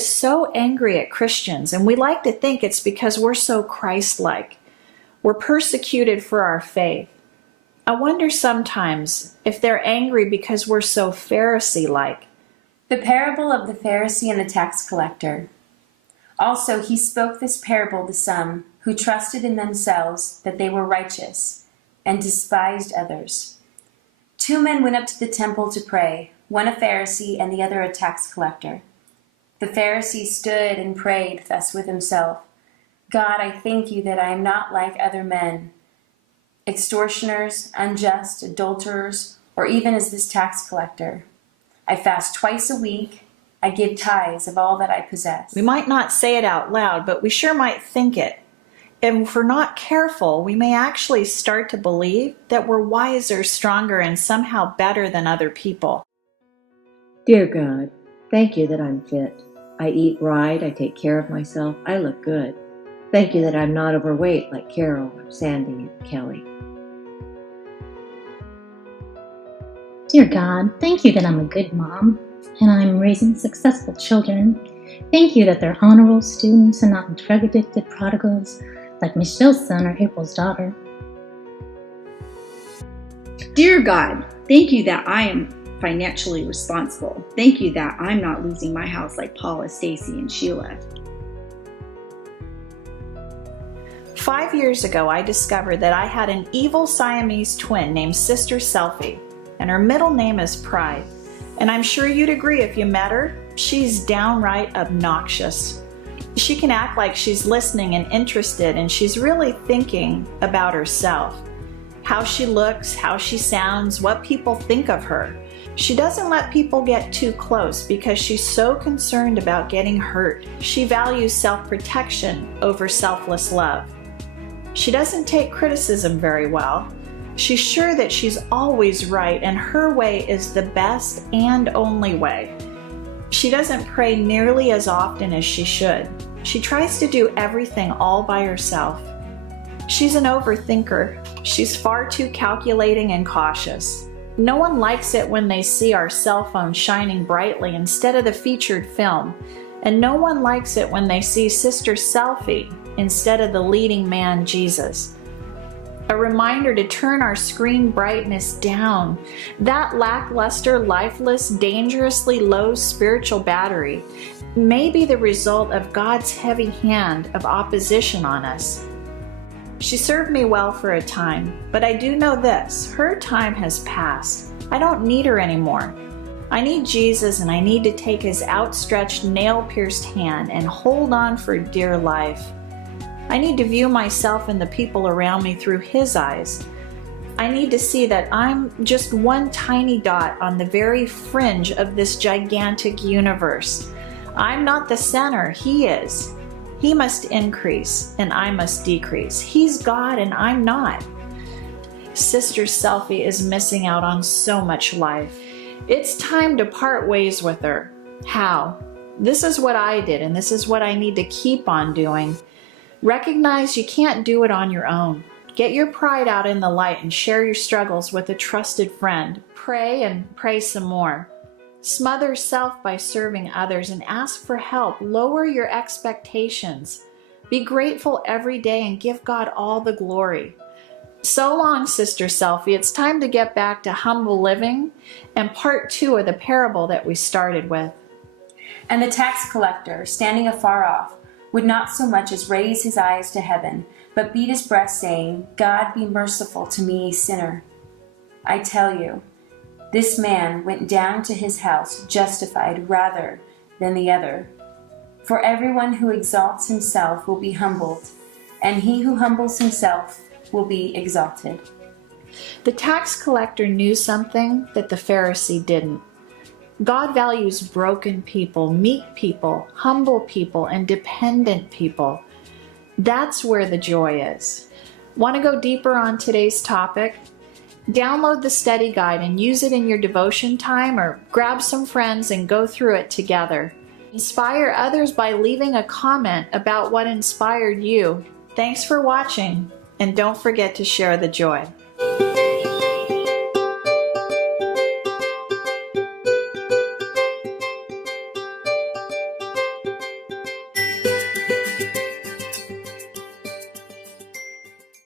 is so angry at Christians, and we like to think it's because we're so Christ-like. We're persecuted for our faith. I wonder sometimes if they're angry because we're so Pharisee-like. The parable of the Pharisee and the tax collector. Also he spoke this parable to some who trusted in themselves that they were righteous, and despised others. 2 men went up to the temple to pray, one a Pharisee and the other a tax collector. The Pharisee stood and prayed thus with himself, God, I thank you that I am not like other men, extortioners, unjust, adulterers, or even as this tax collector. I fast twice a week. I give tithes of all that I possess. We might not say it out loud, but we sure might think it. And if we're not careful, we may actually start to believe that we're wiser, stronger, and somehow better than other people. Dear God, thank you that I'm fit. I eat right, I take care of myself, I look good. Thank you that I'm not overweight like Carol or Sandy and Kelly. Dear God, thank you that I'm a good mom and I'm raising successful children. Thank you that they're honorable students and not drug-addicted prodigals like Michelle's son or April's daughter. Dear God, thank you that I am financially responsible. Thank you that I'm not losing my house like Paula, Stacy, and Sheila. 5 years ago, I discovered that I had an evil Siamese twin named Sister Selfie, and her middle name is Pride. And I'm sure you'd agree if you met her, she's downright obnoxious. She can act like she's listening and interested, and she's really thinking about herself. How she looks, how she sounds, what people think of her. She doesn't let people get too close because she's so concerned about getting hurt. She values self-protection over selfless love. She doesn't take criticism very well. She's sure that she's always right and her way is the best and only way. She doesn't pray nearly as often as she should. She tries to do everything all by herself. She's an overthinker. She's far too calculating and cautious. No one likes it when they see our cell phone shining brightly instead of the featured film. And no one likes it when they see Sister Selfie instead of the leading man, Jesus. A reminder to turn our screen brightness down. That lackluster, lifeless, dangerously low spiritual battery may be the result of God's heavy hand of opposition on us. She served me well for a time, but I do know this, her time has passed. I don't need her anymore. I need Jesus, and I need to take his outstretched, nail-pierced hand and hold on for dear life. I need to view myself and the people around me through his eyes. I need to see that I'm just one tiny dot on the very fringe of this gigantic universe. I'm not the center, he is. He must increase and I must decrease. He's God and I'm not. Sister Selfie is missing out on so much life. It's time to part ways with her. How? This is what I did, and this is what I need to keep on doing. Recognize you can't do it on your own. Get your pride out in the light and share your struggles with a trusted friend. Pray and pray some more. Smother self by serving others and ask for help. Lower your expectations. Be grateful every day and give God all the glory. So long, Sister Selfie. It's time to get back to humble living and part 2 of the parable that we started with. And the tax collector, standing afar off, would not so much as raise his eyes to heaven, but beat his breast, saying, God, be merciful to me, a sinner. I tell you, this man went down to his house justified rather than the other. For everyone who exalts himself will be humbled, and he who humbles himself will be exalted. The tax collector knew something that the Pharisee didn't. God values broken people, meek people, humble people, and dependent people. That's where the joy is. Want to go deeper on today's topic? Download the study guide and use it in your devotion time, or grab some friends and go through it together. Inspire others by leaving a comment about what inspired you. Thanks for watching, and don't forget to share the joy.